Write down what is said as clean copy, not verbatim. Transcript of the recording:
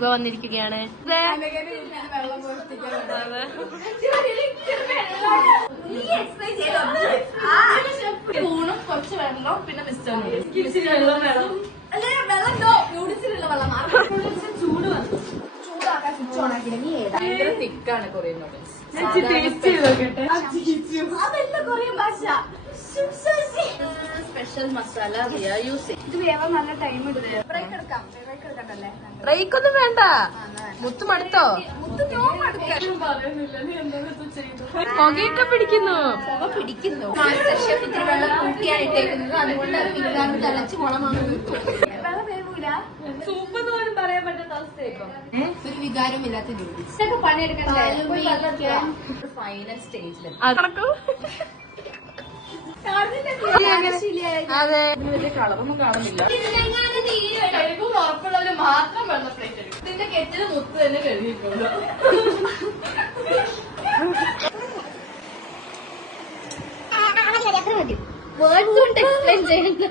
ഹിബ വന്നിരിക്കുകയാണ്. ൂണും കുറച്ച് വെള്ളം പിന്നെ മിസ്റ്റർ ചൂട് വന്നു ചൂടാക്കാൻ സ്വിച്ച് ഓൺ ആക്കി ഭയങ്കര തിക്കാണ് കൊറിയൻ നൂഡിൽസ്. കൊറിയൻ ഭാഷ സ്പെഷ്യൽ മസാല യൂസ് ഇത് വേവാൻ നല്ല ടൈം എടുത്തേ. ബ്രേക്ക് എടുക്കണ്ടല്ലേ? ബ്രേക്ക് ഒന്നും വേണ്ട. മുത്തു മടുത്തോ? പുകയൊക്കെ പിടിക്കുന്നു. പുക പിടിക്കുന്നു. ഇത്തിരി വെള്ളം കൂട്ടിയായിട്ടേക്കുന്നത് അതുകൊണ്ട് പിന്നാണ് തിളച്ച് മുളമാണ് വെള്ളം വേവൂല. സൂപ്പ് എന്ന് പോലും പറയാൻ പറ്റുന്ന അവസ്ഥയായിരിക്കും. ഒരു വികാരം ഇല്ലാത്ത നൂഡിൽസ് പണിയെടുക്കണ്ടേ? ഫൈനൽ സ്റ്റേജിൽ അതെ വലിയ കളറൊന്നും കാണുന്നില്ല. ഉറപ്പുള്ളവര് മാത്രം വെള്ള പ്ലേറ്റ് എടുക്കും. ഇതിന്റെ കെറ്റില് മുത്ത് തന്നെ കഴുകിയിട്ടുള്ളൂ. വേർഡ്സ് കൊണ്ട് എക്സ്പ്ലെയിൻ ചെയ്യണ്ട.